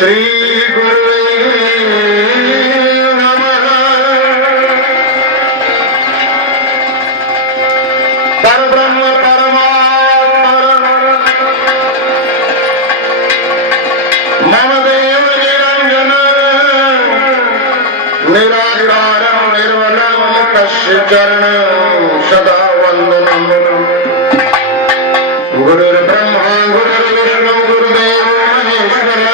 श्री गुरुवे नमः। परब्रह्म परमात्मा मम देव निरंजन निराकारं निर्मलं तस्य चरणं सदा वन्दनम्। गुरुर्ब्रह्मा गुरुर्विष्णु गुरुदेवो महेश्वरः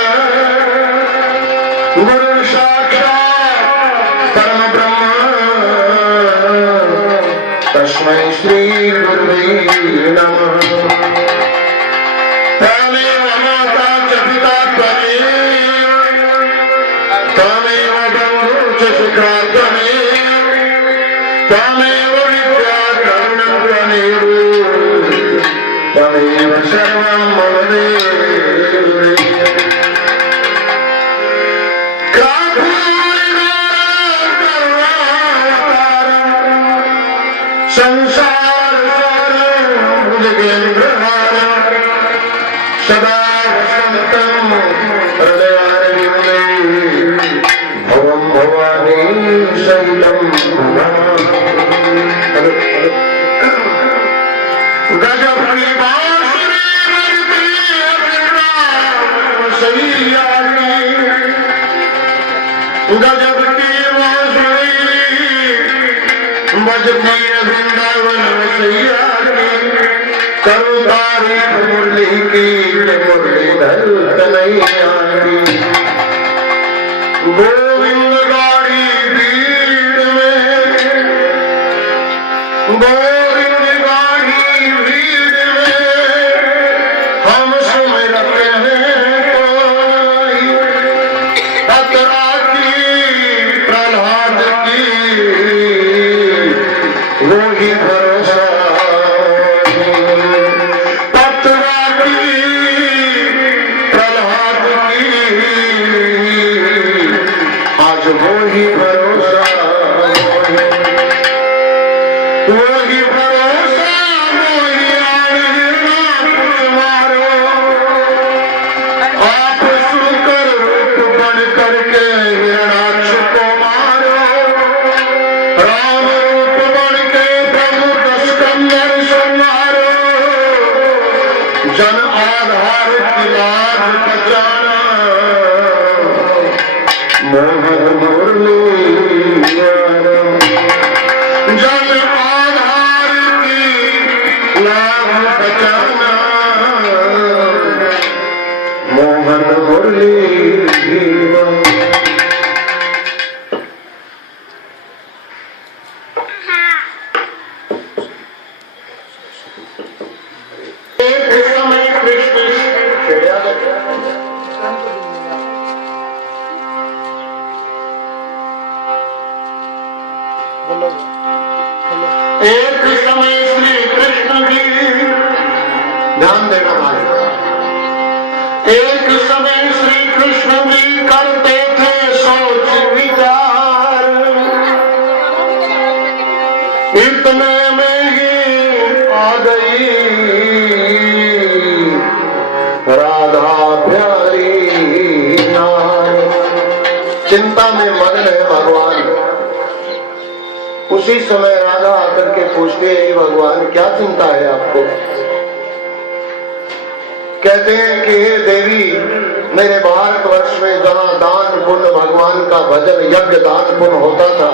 गुरुः साक्षात् परमब्रह्म तस्मै श्री गुरुवे नमः। त्वमेव माता च पिता त्वमेव बन्धुः च सुखा त्वमेव विद्या करुणं त्वमेव सर्वं मम देव। सदा वसन्तं हृदयारविन्दे भवं भवानी शैलं गजब की बांसुरी बजती सैयारी गजब की बांसुरी बजती वृंदावन सैयारी करो तारीफ मुरली की मुरलीधर कन्हैयारी। गोविंद गाड़ी भीड़ में गोविंद गाड़ी भीड़ में हम सुमिरते हैं कोई खतरा की प्रहलाद की वो ही भरोसा जन आधार की लाज बचाना मोहन मुरली जन आधार की लाज बचाना मोहन मुरली। एक समय श्री कृष्ण जी ध्यान देना भाई। एक समय श्री कृष्ण जी करते थे सोच विचार इतने में ही आ गई राधा प्यारी नार। चिंता में मग्न है भगवान। उसी समय राधा आकर के पूछते हैं भगवान क्या चिंता है आपको। कहते हैं कि हे देवी मेरे भारतवर्ष में जहां दान पुण्य भगवान का भजन यज्ञ दान पुण्य होता था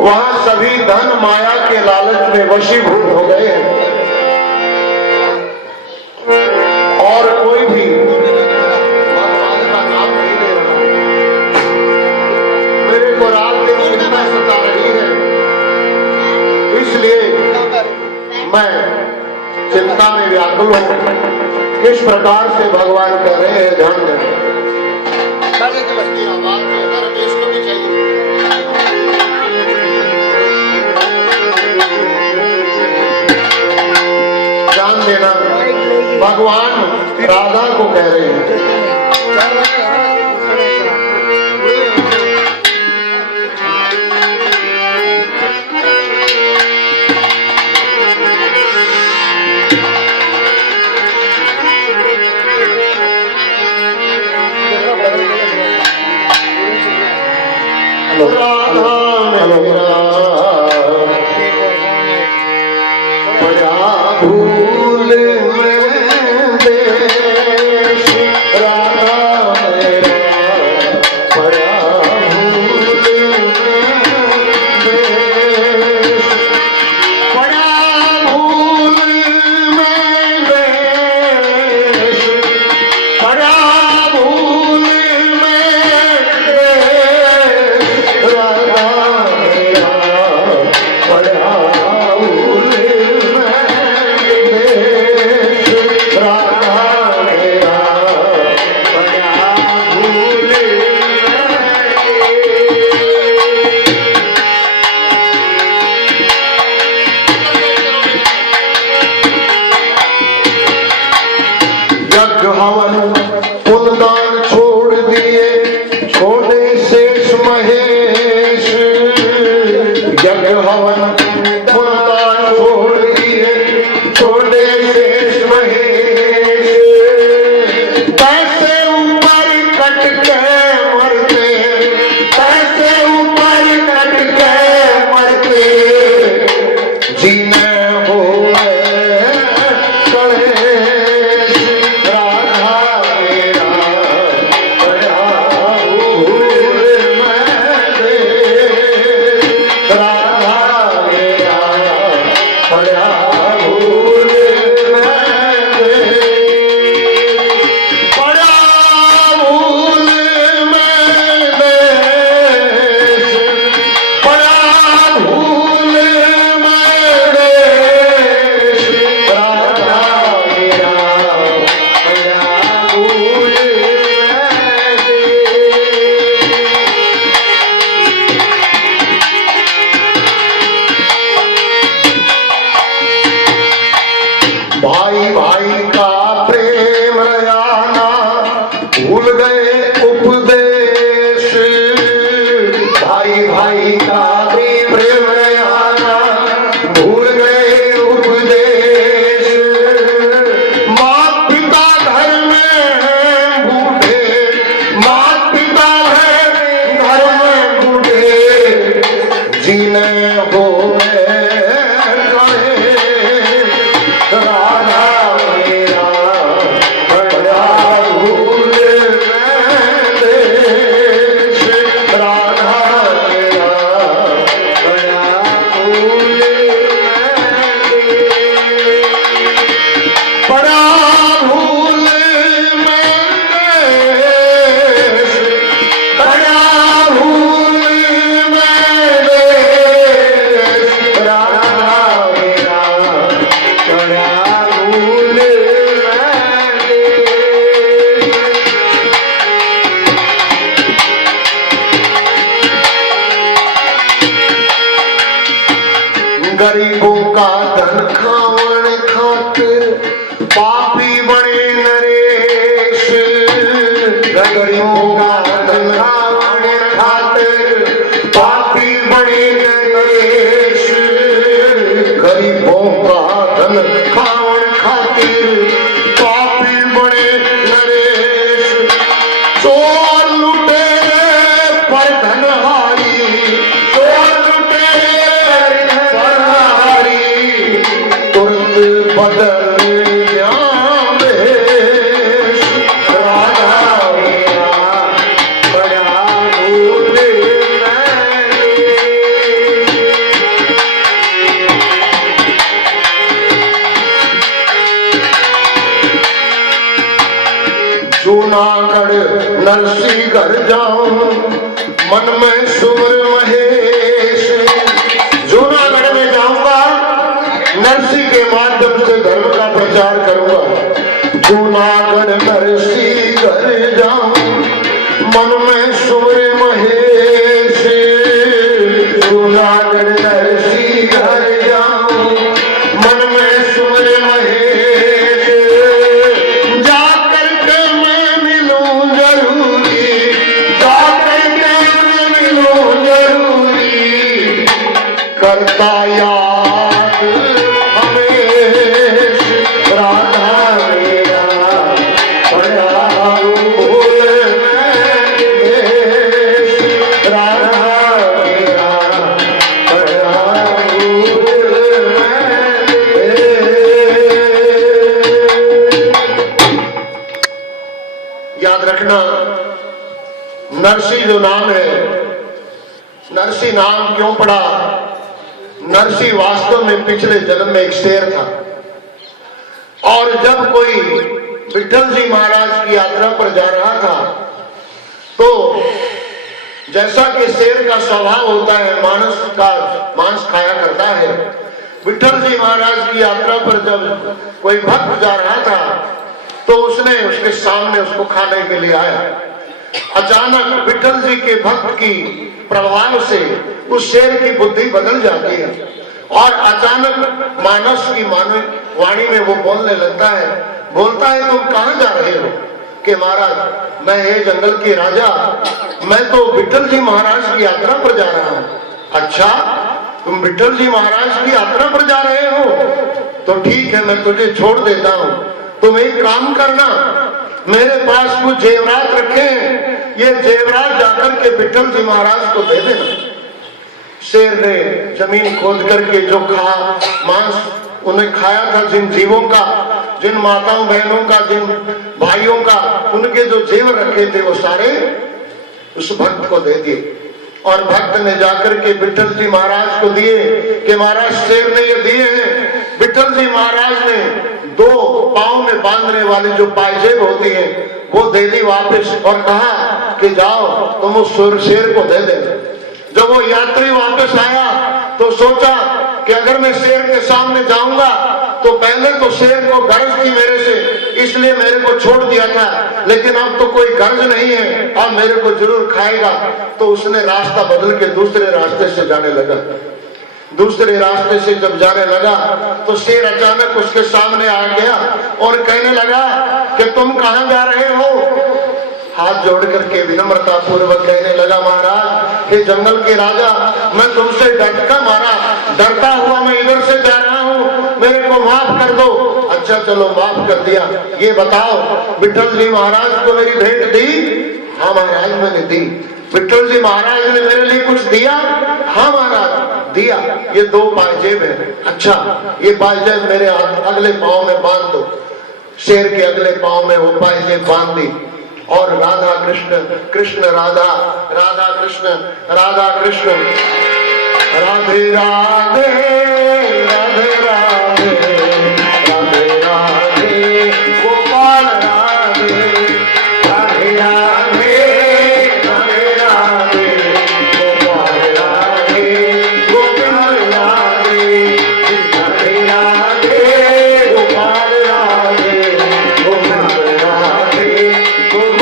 वहां सभी धन माया के लालच में वशीभूत हो गए हैं और कोई भी भगवान का नाम नहीं ले रहा। मेरे को रात दिन चिंता सता रही है इसलिए मैं चिंता में व्याकुल हूं। किस प्रकार से भगवान कह रहे हैं ध्यान दें। ध्यान देना भगवान राधा को कह रहे हैं हवन पुनदान छोड़ दिए, छोड़े शेष महेश। यज्ञ हवन पुनदान छोड़ दिए, छोड़े शेष महेश। पैसे ऊपर कट के मरते, पैसे ऊपर कट के मरते, जीने हो भाई भाई का प्रेम रयाना, भूल गए उपदेश। भाई भाई का प्रेम रयाना, भूल गए उपदेश। मात पिता घर में हैं बूढ़े, मात पिता है घर में बूढ़े, जीने हो गरीबों का धन खावन खातिर पापी बने नरेश। गरीबों का धन खावन खातिर पापी बने नरेश। गरीबों का धन खावन खातिर पापी बने नरेश। चोर लुटेरे पर धनहारी, चोर लुटेरे तुरंत बदल जावेश। राधा मेरा बड़ा भूल जूनागढ़ नरसिंहगढ़ जाऊं, मन में सुर महेश। जूनागढ़ में जाऊंगा, नरसिंह के माध्यम से धर्म का प्रचार करूंगा। जूनागढ़ नरसिंहगढ़ जाऊं, मन में सुर महेश। जूनागढ़ नरसिंहगढ़ जाऊं, मन में सुर महेश। जाकर के मैं मिलूं जरूरी, जाकर के मैं मिलूं जरूरी, करता याद हमेश। राधा मेरा बड़ा भूल देश। राधा मेरा बड़ा भूल याद रखना, नरसिंह जो नाम है, नरसिंह नाम क्यों पड़ा? नरसिंह वास्तव में पिछले जन्म में एक शेर था, और जब कोई विठल जी महाराज की यात्रा पर जा रहा था तो जैसा कि शेर का स्वभाव होता है, मानस का मांस खाया करता है, विठल जी महाराज की यात्रा पर जब कोई भक्त जा रहा था तो उसने उसके सामने उसको खाने के लिए आया। अचानक विठल जी के भक्त की प्रभाव से उस शेर की बुद्धि बदल जाती है और अचानक मानस की वाणी में वो बोलने लगता है, बोलता है तुम कहां जा रहे हो? कि महाराज मैं ये जंगल के राजा, मैं तो विठल जी महाराज की यात्रा पर जा रहा हूं। अच्छा, तुम विठल जी महाराज की यात्रा पर जा रहे हो? तो ठीक है, मैं तुझे छोड़ देता हूं। तुम एक काम करना, मेरे पास कुछ जेवरात रखे हैं, ये जेवरात जाकर के विठल जी महाराज को दे देना। शेर ने जमीन खोद करके जो मांस उन्हें खाया था, जिन जीवों का, जिन माताओं बहनों का, जिन भाइयों का, उनके जो जेवर रखे थे वो सारे उस भक्त को दे दिए। और भक्त ने जाकर के विठल जी महाराज को दिए कि महाराज शेर ने ये दिए हैं। विठल जी महाराज ने 2 पांव में बांधने वाली जो पायजेब होती है वो दे दी वापस और कहा कि जाओ तुम उस शेर को दे दे। जब वो यात्री वापस आया तो सोचा कि अगर मैं शेर के सामने जाऊंगा तो पहले तो शेर को गर्ज थी मेरे से, इसलिए मेरे को छोड़ दिया था, लेकिन अब तो कोई गर्ज नहीं है, अब मेरे को जरूर खाएगा। तो उसने रास्ता बदल के दूसरे रास्ते से जाने लगा। दूसरे रास्ते से जब जाने लगा तो शेर अचानक उसके सामने आ गया और कहने लगा कि तुम कहां जा रहे हो? हाथ जोड़ करके विनम्रता पूर्वक कहने लगा, महाराज ये जंगल के राजा, मैं तुमसे डरता हुआ मैं इधर से जा रहा हूँ, मेरे को माफ कर दो। अच्छा चलो माफ कर दिया। ये बताओ विठल जी महाराज को मेरी भेंट दी? हाँ महाराज मैंने दी। विठल जी महाराज ने मेरे लिए कुछ दिया? हाँ महाराज दिया। ये 2 पायजेब है। अच्छा ये पायजेब मेरे अगले पांव में बांध दो। शेर के अगले पांव में वो पायजेब बांध दी और राधा कृष्ण कृष्ण राधा, राधा कृष्ण राधा कृष्ण, राधे राधे राधे राधे राधे राधे गोपाल राधे, राधे राधे राधे राधे गोपाल राधे, गोपाल राधे, राधे राधे गोपाल राधे, गोपाल राधे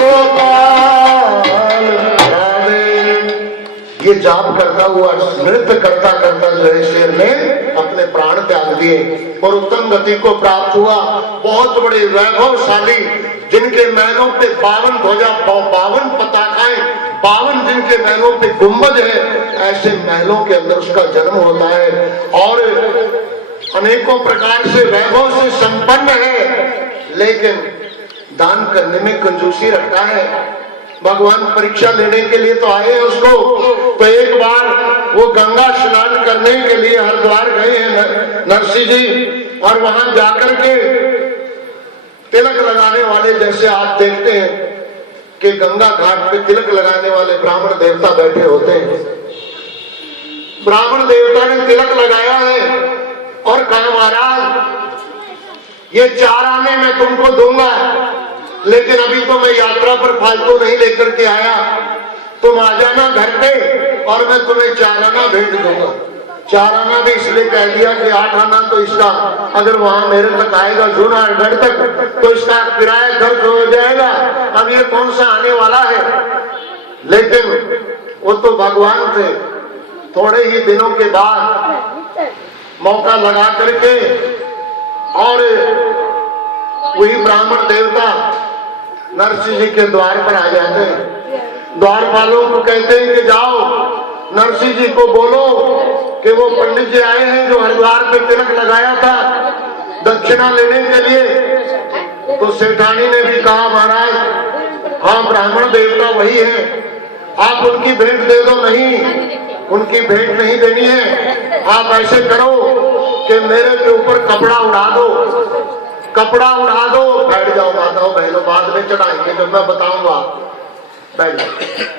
गोपाल राधे। ये जाप करता हुआ नृत्य करता करता जो है शेर ने अपने प्राण त्याग दिए और उत्तम गति को प्राप्त हुआ। बहुत बड़े वैभवशाली, जिनके महलों पे 52 ध्वजा, 52 पताकाएं, 52 जिनके महलों पे गुंबद है, ऐसे महलों के अंदर उसका जन्म होता है और अनेकों प्रकार से वैभव से संपन्न है, लेकिन दान करने में कंजूसी रखता है। भगवान परीक्षा लेने के लिए तो आए उसको। तो एक बार वो गंगा स्नान करने के लिए हरिद्वार गए हैं नरसिंह जी, और वहां जाकर के तिलक लगाने वाले, जैसे आप देखते हैं कि गंगा घाट पे तिलक लगाने वाले ब्राह्मण देवता बैठे होते हैं। ब्राह्मण देवता ने तिलक लगाया है और कहा महाराज ये 4 आने मैं तुमको दूंगा, लेकिन अभी तो मैं यात्रा पर फालतू नहीं लेकर के आया, तुम आ जाना घर पे और मैं तुम्हें 4 आना भेज दूंगा। 4 आना भी इसलिए कह दिया कि 8 आना तो इसका, अगर वहां मेरे तक आएगा जूनागढ़ तक तो इसका किराया खर्च हो जाएगा, अब ये कौन सा आने वाला है। लेकिन वो तो भगवान थे, थोड़े ही दिनों के बाद मौका लगा करके और वही ब्राह्मण देवता नरसिंह जी के द्वार पर आ जाते हैं। द्वारपालों को कहते हैं कि जाओ नरसिंह जी को बोलो कि वो पंडित जी आए हैं जो हरिद्वार पे तिलक लगाया था दक्षिणा लेने के लिए। तो सेठानी ने भी कहा महाराज हाँ ब्राह्मण देवता वही है, आप उनकी भेंट दे दो। नहीं, उनकी भेंट नहीं देनी है, आप ऐसे करो कि मेरे के ऊपर कपड़ा उड़ा दो, कपड़ा उड़ा दो, बैठ जाओ माताओं बहनों, बाद में चढ़ाएंगे जब मैं बताऊंगा, बैठ जाओ।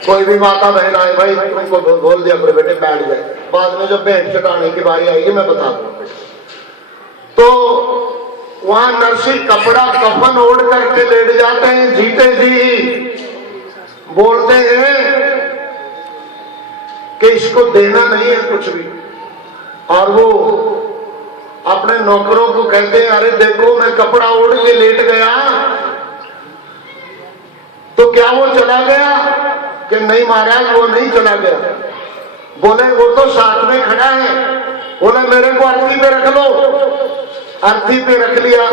कोई भी माता बहन आए भाई उनको बोल दिया करो बेटे बैठ जाए, बाद में जब भेंट चढ़ाने की बारी आएगी मैं बता दूंगा। तो वहां नरसिंह कपड़ा कफन ओढ़ करके लेट जाते हैं, जीते जी बोलते हैं कि इसको देना नहीं है कुछ भी, और वो अपने नौकरों को कहते हैं अरे देखो मैं कपड़ा ओढ़ के लेट गया तो क्या वो चला गया? कि नहीं महाराज वो नहीं चला गया। बोले वो तो साथ में खड़ा है। बोले मेरे को अर्थी पे रख लो। अर्थी पे रख लिया।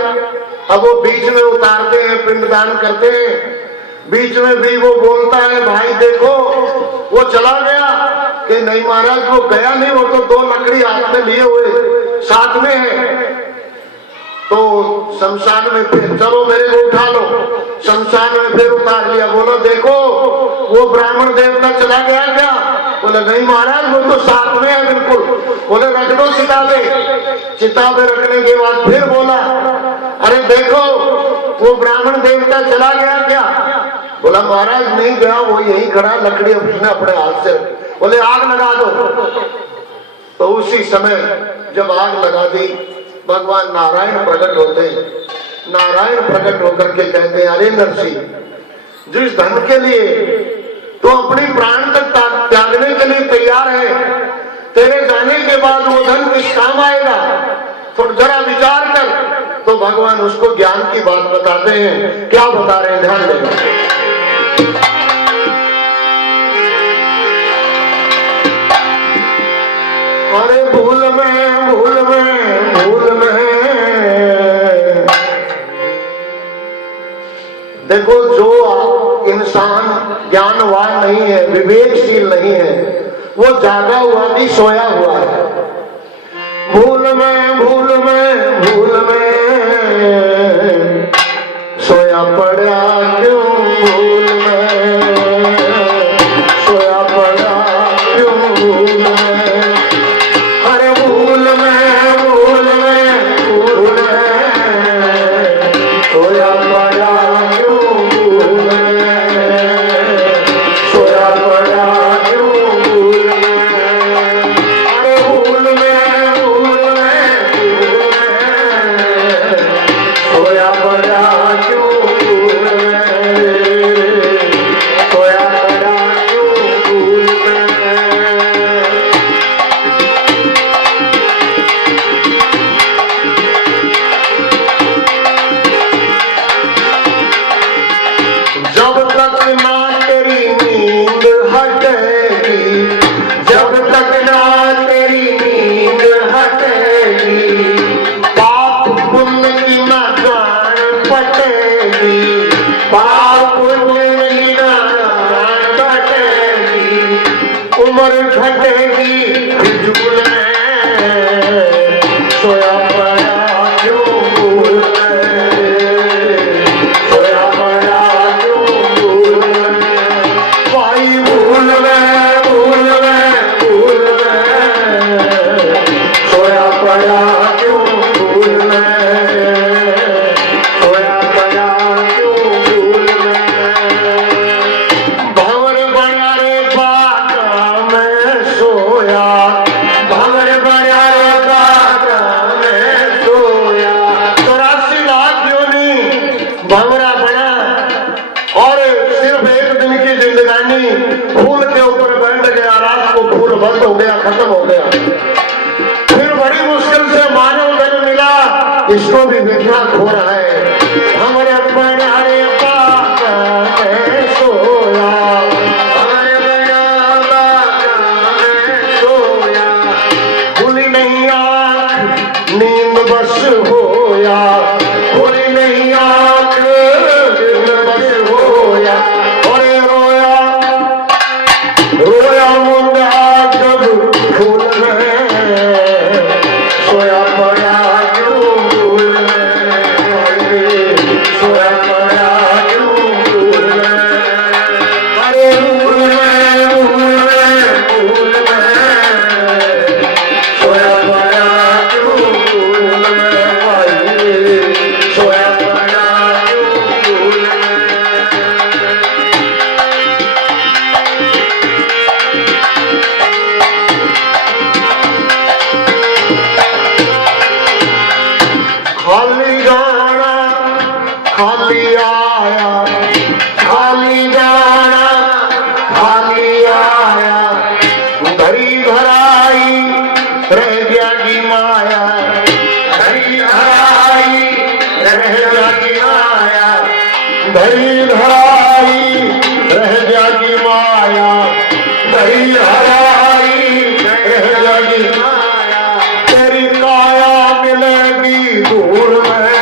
अब वो बीच में उतारते हैं, पिंडदान करते हैं, बीच में भी वो बोलता है भाई देखो वो चला गया, कि नहीं महाराज वो गया नहीं, वो तो 2 लकड़ी हाथ में लिए हुए साथ में है। तो शमशान में फिर चलो मेरे को उठा लो, शमशान में फिर उतार लिया। बोलो देखो वो ब्राह्मण देवता चला गया क्या? बोले नहीं महाराज वो तो साथ में है बिल्कुल। बोले रख दो चिता पे। चिता पे रखने के बाद फिर बोला अरे देखो वो ब्राह्मण देवता चला गया क्या? बोला महाराज नहीं गया, वो यही खड़ा, लकड़ी उसने अपने हाथ से। बोले आग लगा दो। तो उसी समय जब आग लगा दी, भगवान नारायण प्रकट होते हैं। नारायण प्रकट होकर के कहते हैं अरे नरसिंह, जिस धन के लिए तो अपनी प्राण तक त्यागने के लिए तैयार है, तेरे जाने के बाद वो धन किस काम आएगा? तो जरा विचार कर। तो भगवान उसको ज्ञान की बात बताते हैं। क्या बता रहे हैं, ध्यान देना। अरे भूल में भूल में भूल में, देखो जो इंसान ज्ञानवान नहीं है, विवेकशील नहीं है, वो जागा हुआ नहीं सोया हुआ है। भूल में भूल में भूल में सोया पड़ा क्यों? भूल में सोया पड़ा क्यों? भूल में, अरे भूल में भूल में भूल में सोया पड़ा क्यों? भूल में सोया पड़ा क्यों? भूल में, अरे भूल में भूल में भूल में सोया पड़ा क्यों? भूल में सोया पड़ा क्यों? भूल में। जब तक ना तेरी नींद हटेगी, जब तक ना तेरी नींद हटेगी, पाप पुण्य की ना जान पटेगी, पाप पुण्य की ना जान पटेगी, उम्र घटेगी फिजूल में सोया पड़ा क्यों? भूल में सोया पड़ा क्यों? भूल में, भाई भूल में भूल में भूल में सोया पड़ा क्यों? भूल में सोया पड़ा क्यों? भूल में। भंवर बना रे बागा में सोया, भंवर बना रे बागा में सोया, 84 लाख योनि भंवरा बना, और सिर्फ एक दिन की जिंदगानी फूल के ऊपर बैठ गया, रात को फूल बंद हो गया, खत्म हो गया। फिर बड़ी मुश्किल से मानव जन्म मिला, इसको भी देखना खो रहा है। हमारे बना रे बागा में सोया, हमारे बना बागा में सोया, खुली नहीं आँख नींद बस होया, खुली नहीं आँख नींद बस होया, और रोया रोया मुंडा जब फूल में सोया पड़ा क्यों? भूल में सोया पड़ा क्यों? भूल में, अरे भूल में भूल में भूल में सोया पड़ा क्यों? भूल में, भाई सोया पड़ा क्यों? भूल में। खाली जाना खाली आया, खाली जाना खाली आया, धरी धराई रह गया की माया, धरी धराई रह गया की माया, धरी धराई रह गया की माया, धरी धराई रह गया की माया, तेरी काया मिलेगी धूल में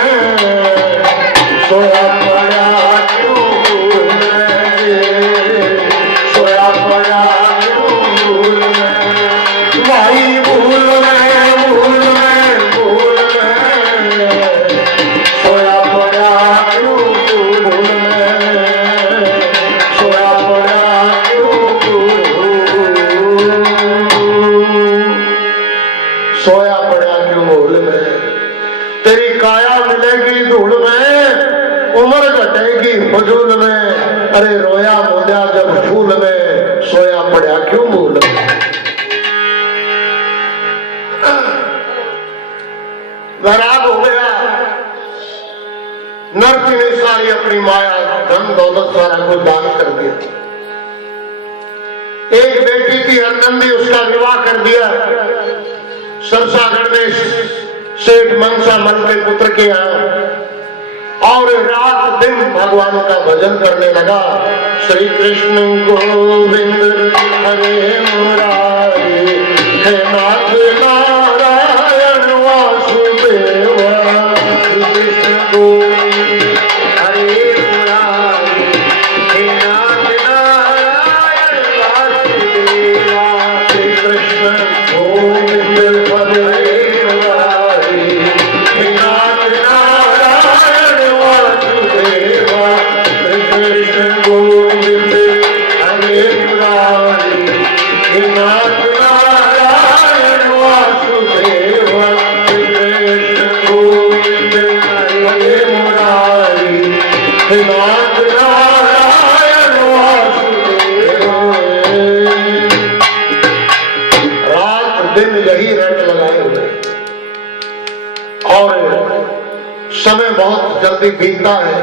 घटेगी फजूल में, अरे रोया मोया जब फूल में, सोया पड़ा क्यों भूल में। वैराग हो गया, नरसी ने सारी अपनी माया धन दौलत सारा कुछ दान कर दिया। एक बेटी थी हरनंदी, उसका विवाह कर दिया सरसागढ़ में सेठ मनसा मन के पुत्र के यहाँ, और रात दिन भगवान का भजन करने लगा। श्री कृष्ण गोविंद हरे मुरारी, हे नाथ नारायण वासुदेव। श्री कृष्ण गोविंद हरे मुरारी, हे नाथ नारायण वासुदेव। श्री कृष्ण गोविंद हरे मुरारी, हे नाथ नारायण वासुदेव। श्री कृष्ण गोविंद हरे मुरारी, हे नाथ नारायण वासुदेव। श्री कृष्ण गोविंद हरे मुरारी, हे नाथ नारायण वासुदेव। रात दिन यही रट लगाए हुए, और समय बहुत जल्दी बीतता है।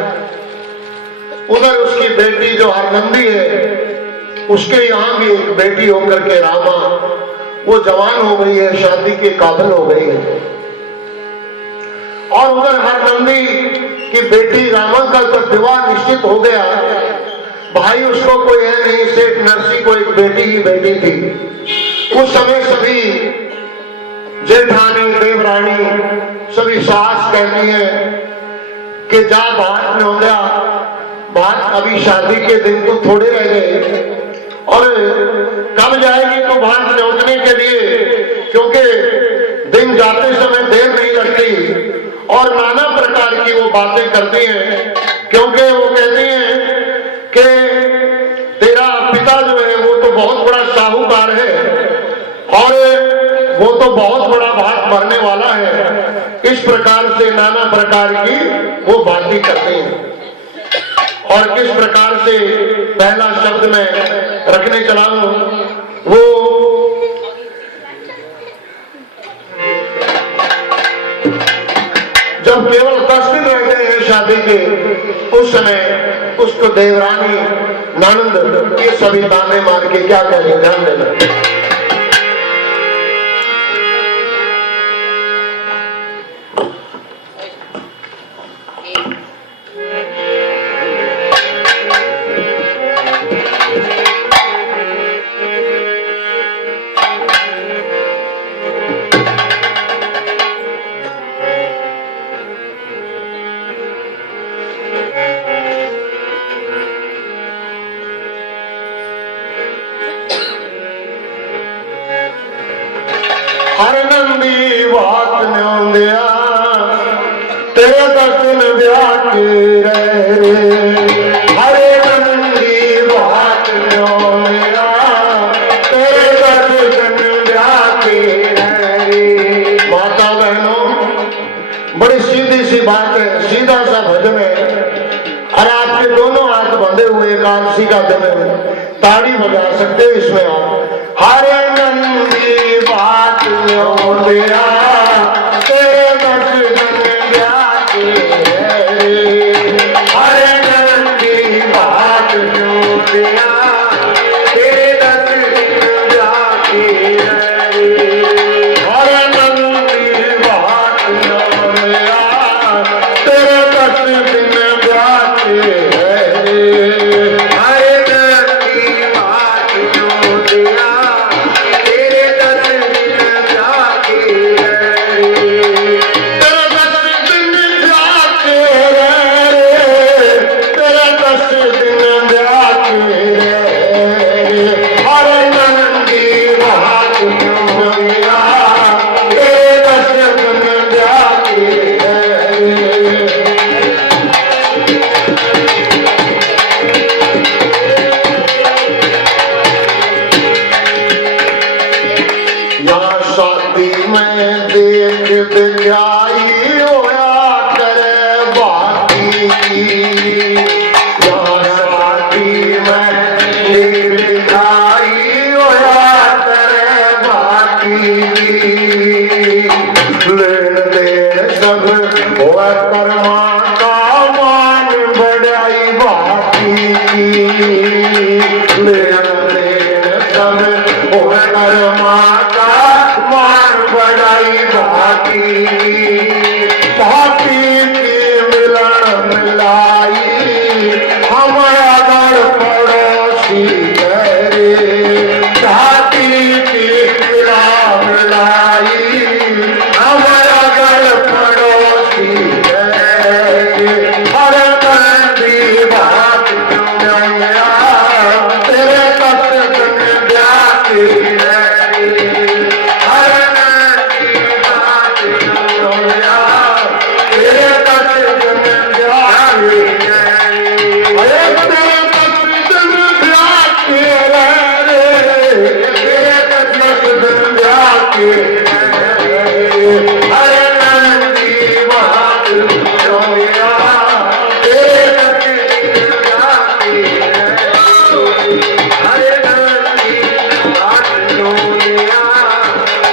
उधर उसकी बेटी जो हरनंदी है, उसके यहाँ भी एक बेटी होकर के रामा, वो जवान हो गई है, शादी के काबिल हो गई है। और उधर हरनंदी की बेटी रामा का जब विवाह निश्चित हो गया, भाई उसको कोई है नहीं, सेठ नरसी को एक बेटी ही बेटी थी। उस समय सभी जेठानी देवरानी सभी सास कहती है कि जा बात में हो गया, बात अभी शादी के दिन तो थोड़े रह गए, और कब जाएगी तो बात न्योतने के लिए, क्योंकि दिन जाते समय देर नहीं लगती। और नाना प्रकार की वो बातें करती हैं, क्योंकि वो कहती हैं कि तेरा पिता जो है वो तो बहुत बड़ा साहूकार है, और वो तो बहुत बड़ा भाग भरने वाला है। इस प्रकार से नाना प्रकार की वो बातें करते हैं। और किस प्रकार से पहला शब्द मैं रखने चला हूं, वो जब केवल 10 दिन रह गए हैं शादी के, उस समय उसको देवरानी ननंद ये सभी ताने मार के क्या कहेंगे, ध्यान देना। हरनंदी बात न्यों दिया, तेरे 10 दिन ब्याह के रे। हरे नंदी बात न्यों दिया, तेरे 10 दिन ब्याह के रे। माता बहनों, बड़ी सीधी सी बात है, सीधा सा भजन है। अरे आपके दोनों हाथ बंधे हुए एकादशी का दिन है, ताड़ी बजा सकते हो इसमें आप। हरे नंदी बात न्यों दिया, तेरे 10 दिन ब्याह के रे। हरे नंदी बात न्यों दिया, तेरे 10 दिन ब्याह के रे। हरे नंदी बात न्यों दिया, तेरे 10 दिन ब्याह के रे। हरे नंदी बात न्यों दिया, तेरे 10 दिन ब्याह के रे। यहाँ स्वाति में नीर दिखाई होया तेरे बाकी लेन देन सब हुआ कर्मा का मान बढ़ाई बाकी लेन देन सब हुआ कर्मा का मान बढ़ाई बाकी भाती की मिलन मिलाई हमारा घर पड़ोसी करे भाती की मिलन मिलाई हमारा घर पड़ोसी करे हर बंदी बात दुनिया तेरे कष्ट में जाती रही हर बंदी बात दुनिया तेरे कष्ट में जाती रही अरे तेरे कष्ट में जाती रही तेरे कष्ट में जाती रही हर बंदी बात दुनिया तेरे कष्ट में जाती रही हर बंदी बात दुनिया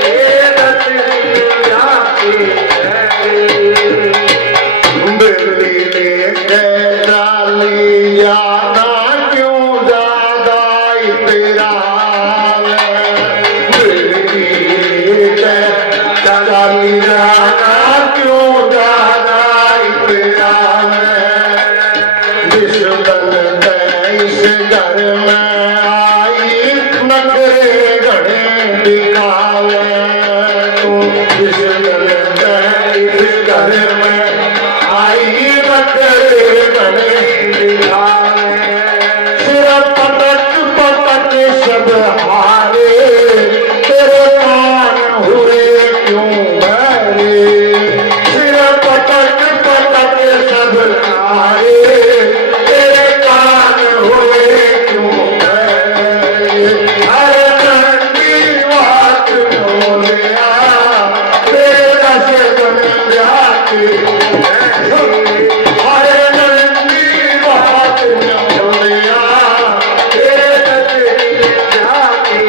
तेरे कष्ट में जाती रही दिल्ली लेके चाली जाना क्यों ज्यादा तेरा दिल्ली लेके चाली जाना क्यों ज्यादा तेरा जिस दल इस घर में आई नखरे घड़े दिखावे तू जिस दल इस घर में आई नखरे घड़े दिखावे सिर पटक पटक सब हारे तेरे कान हुए क्यों भरे सिर पटक पटक सब हारे तेरे कान हुए क्यों भरे हर ठंडी बात बोलिया तेरे रस बन जाती हर ठंडी बात बोलिया तेरे रस बन जाती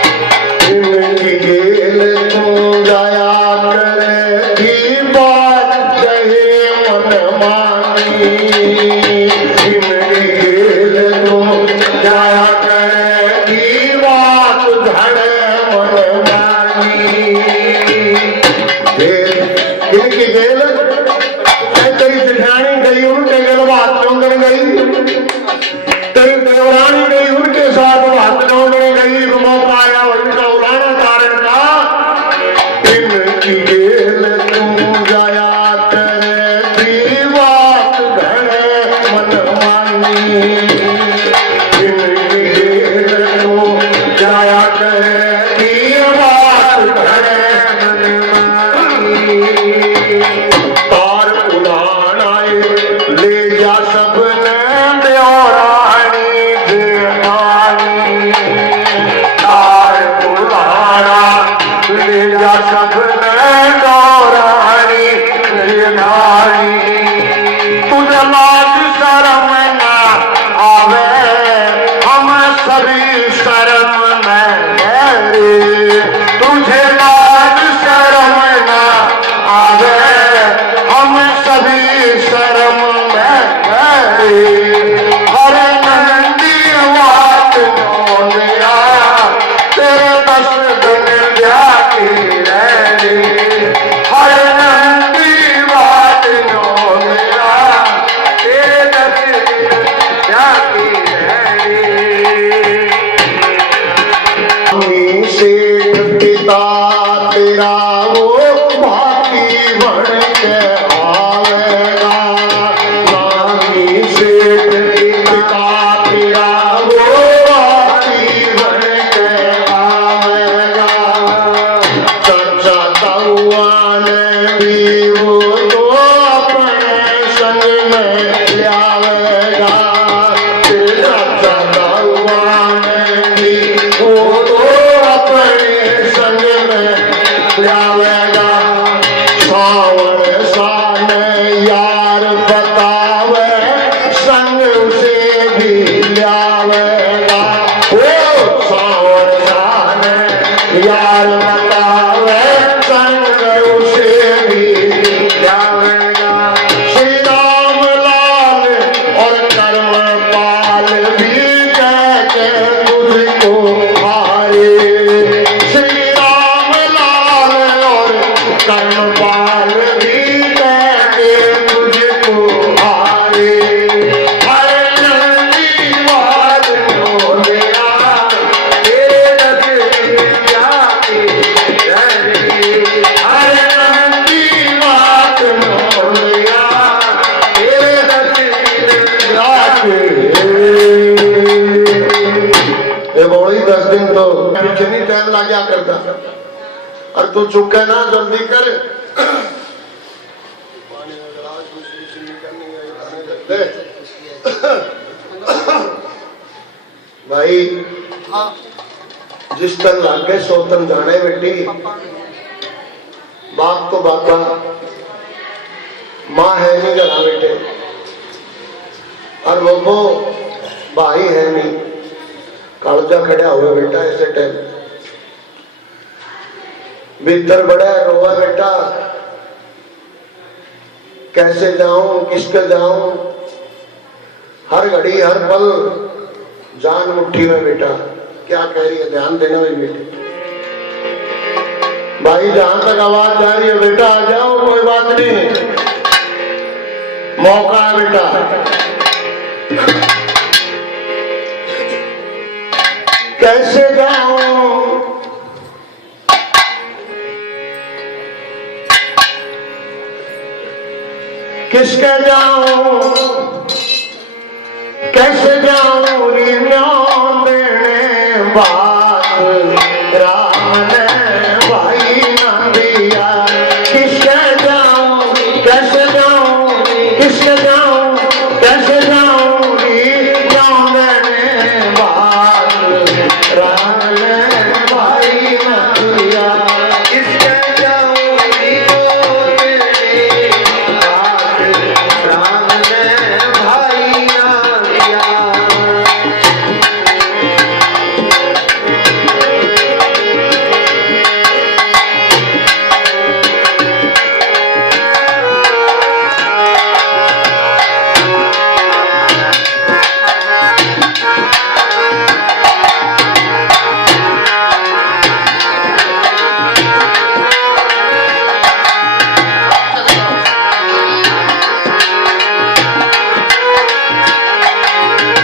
इनकी गेल तू जाया करे की बात कहे मन मानी इनकी गेल तू जाया करे की बात धड़े मन मानी इनकी गेल तेरी जिठानी गई उनके गेल बात क्यों कर गई तेरी देवरानी गई उनके साथ बात क्यों गई मौका आया उनका उड़ाना कारण का इनकी गेल तू जाया करे की बात घड़े मन मानी इनकी गेल तू जाया करे की बात घड़े मन मानी तार उड़ान आए ले जा सबने देवरानी देवानी तार उड़ाना ले जा सबने देवरानी देवानी तुझे लाज शर्म ना आवे हम सभी शर्म में गहरे तुझे लाज शर्म ना आवे हम सभी शर्म में गहरे हर नंदी बात बोलिया तेरे दस दिन जाती रही हर नंदी बात बोलिया तेरे दस दिन जाती रही से पिता तेरा वो भागी बन के आवेगा नानी से पिता तेरा वो भागी बन के आवेगा सच्चा तहुआ ने भी वो तो अपने संग में लावेगा सच्चा तहुआ ने भी वो यार बतावे संग उसे भी जावेगा। श्री राम लाल और कर्म पाल भी कहते तुझको हारे। श्री राम लाल और कर्म पाल भी कहते तुझको हारे। हर नंदी वाल हो गया तेरे रथ जाके धरती। हर नंदी वाल हो गया तेरे रथ जाके। ये बोली 10 दिन तो पीछे नहीं टाइम लग गया करता। और तू चुके ना जल्दी कर। भाई जिस तन लागे सो तन जाने बेटी। बाप तो बापा माँ है नहीं घरा बेटे। और वो भाई है नहीं। कालजा खड़ा हुआ बेटा ऐसे टाइम भीतर बड़ा रोआ बेटा। कैसे जाऊं किसके जाऊं। हर घड़ी हर पल जान मुट्ठी में बेटा। क्या कह रही है ध्यान देना मेरी बेटी। भाई जहां तक आवाज जा रही है बेटा आ जाओ कोई बात नहीं। मौका है बेटा। कैसे जाऊं किसके जाऊं कैसे जाऊं रे न्याम देने बात राम ने भाई ना दिया। किसके जाऊं कैसे जाऊं किसके जाऊं कैसे जाऊं रे न्याम देने बात राम ने भाई ना दिया। किसके जाऊं रे राम ने भाई ना दिया।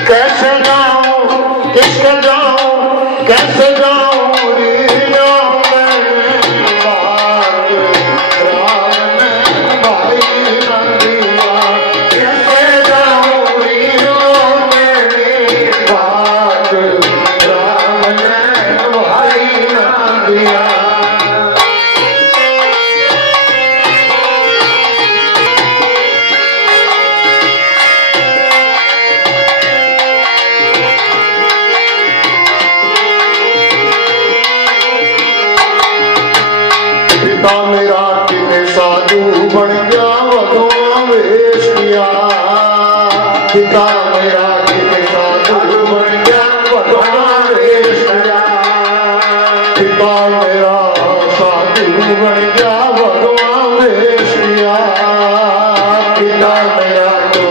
कैसे जाऊं किसके जाऊं कैसे जाऊं रे राम ने भाई ना दिया। कैसे जाऊं रे बात राम ने भाई ना दिया। पिता मेरा कितने साधु बन गया भगवान वेश किया। पिता मेरा कितने साधु बन गया भगवान वेश किया। पिता मेरा साधु बन गया भगवान वेश किया। पिता मेरा तो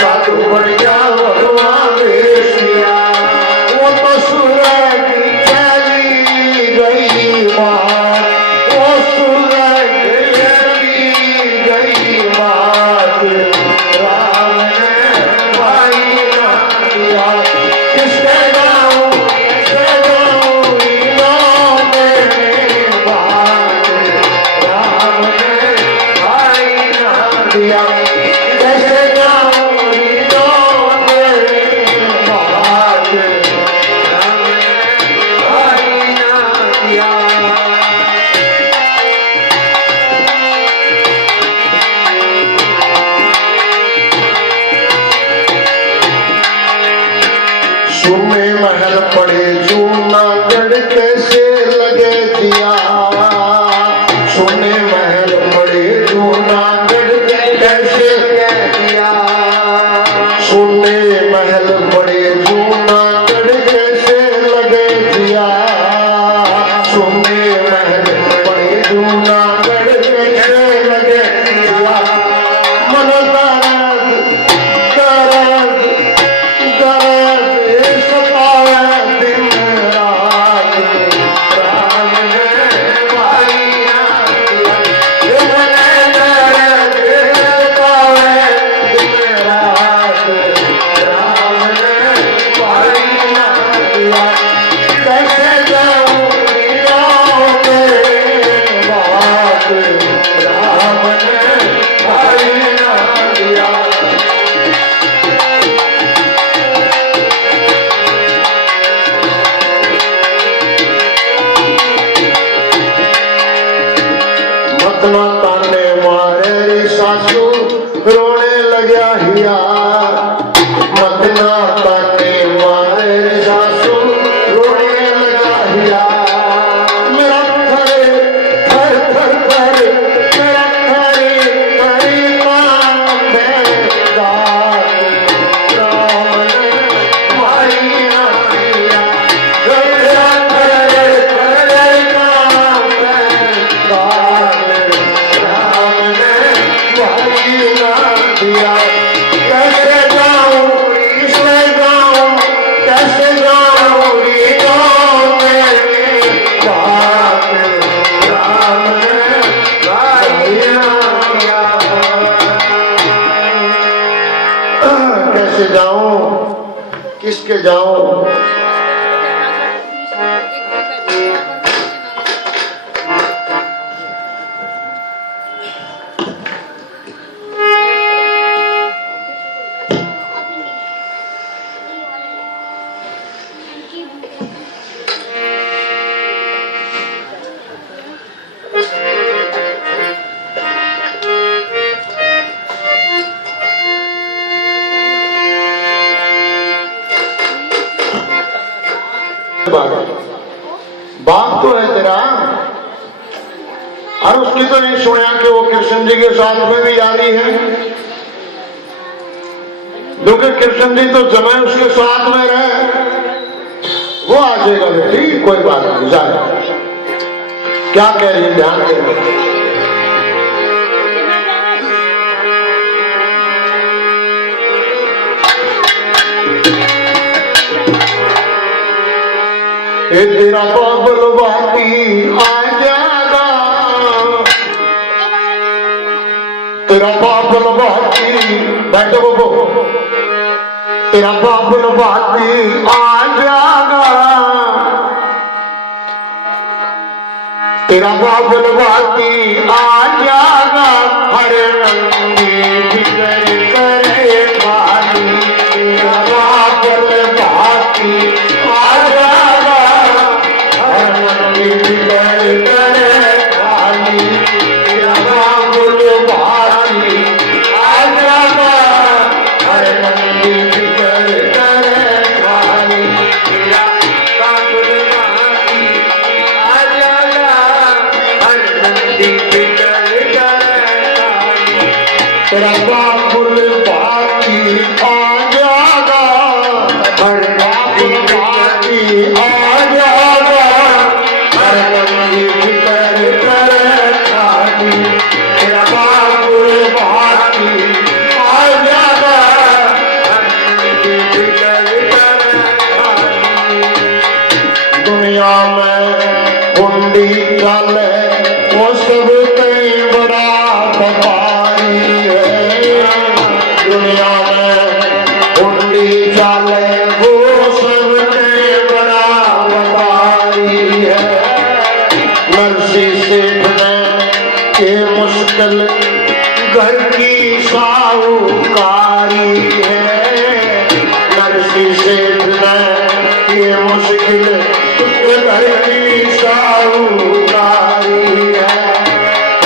साधु बन गया भगवान वेश किया। वो तो सूरज चली गई माँ राम ने भाई ना दिया। किसके जाऊं कैसे जाऊं राम ने बात मतना ताने मारे री सासू रोने लग्या हिया मतना ताने मारे री सासू रोने लगा हिया मेरा थरे थर थर थर मेरा थरे थरे काम बेगा राम ने मारी ना हिया मेरा थरे थरे काम बेगा राम ने मारी ना हिया कैसे जाऊं इसमें जाऊं कैसे जाऊं रे गाँव में बात राम ने मारी ना कैसे जाऊं किसके जाऊं बाप तो है तेरा और उसकी तो नहीं सुना कि वो कृष्ण जी के साथ में भी जा रही है क्योंकि कृष्ण जी तो जमे उसके साथ में रहे वो आ जाएगा बेटी कोई बात नहीं जाए क्या कह रही है ध्यान देना तेरा बाबल बाती आ जाएगा तेरा बाबल बाती बैठो बबो तेरा बाबल बाती आ जाएगा तेरा बाबल बाती आ जाएगा हरे रंगी बिगड़ करे पानी तेरा बाबल बाती आ जाएगा दुनिया में हुंडी चले वो सब कई बड़ा व्यापारी है दुनिया में हुंडी चले वो सब कई बड़ा व्यापारी है नरसी सेठ में के मुश्किल घर की साहूकारी है नरसी सेठ में ये मुश्किल घर की साहूकारी है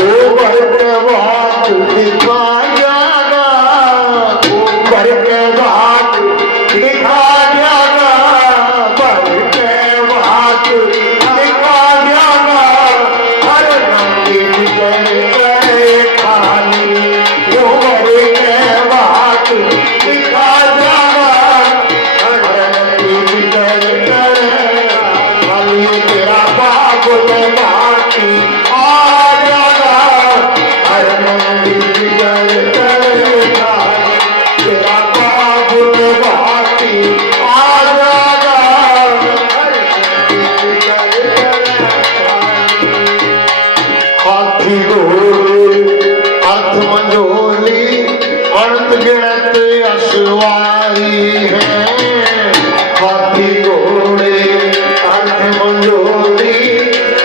ऊपर के बात दिखा जाएगा ऊपर के बात दिखा जाएगा ऊपर के बात दिखा जाएगा हर नंगी बिगड़ खाली ऊपर के बात दिखा जाएगा हर नंगी बिगड़ तेरा बाबुल बाटी आ जाएगा हर नंदी बिगड़ करेगा तेरा बाबुल बाटी आ जाएगा हर नंदी बिगड़ करेगा हाथी घोड़े अर्थ मंजोली अनंत गिनत अश्वारी है हाथी घोड़े अर्थ मंजोरी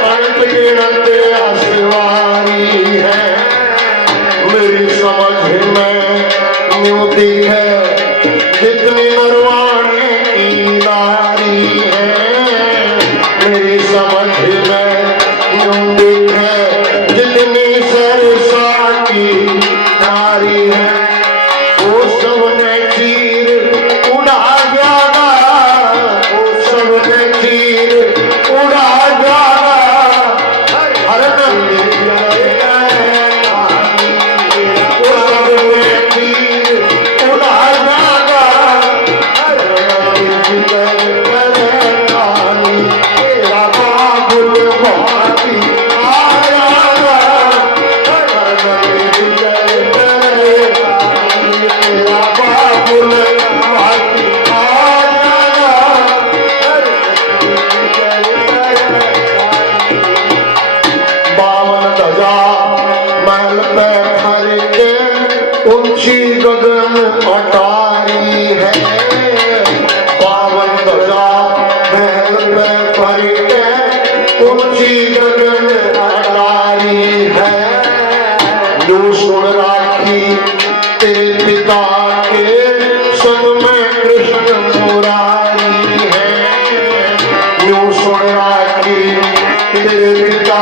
अर्थ गिनत अश्वारी है मेरी समझ में न्यू दिखे जितनी नरवाने की नारी है मेरी समझ में न्यू दिखे जितनी से ऊंची गगन अटारी है। यूं सुन राखी तेरे पिता के संग में कृष्ण मुरारी है। यूं सुन राखी तेरे पिता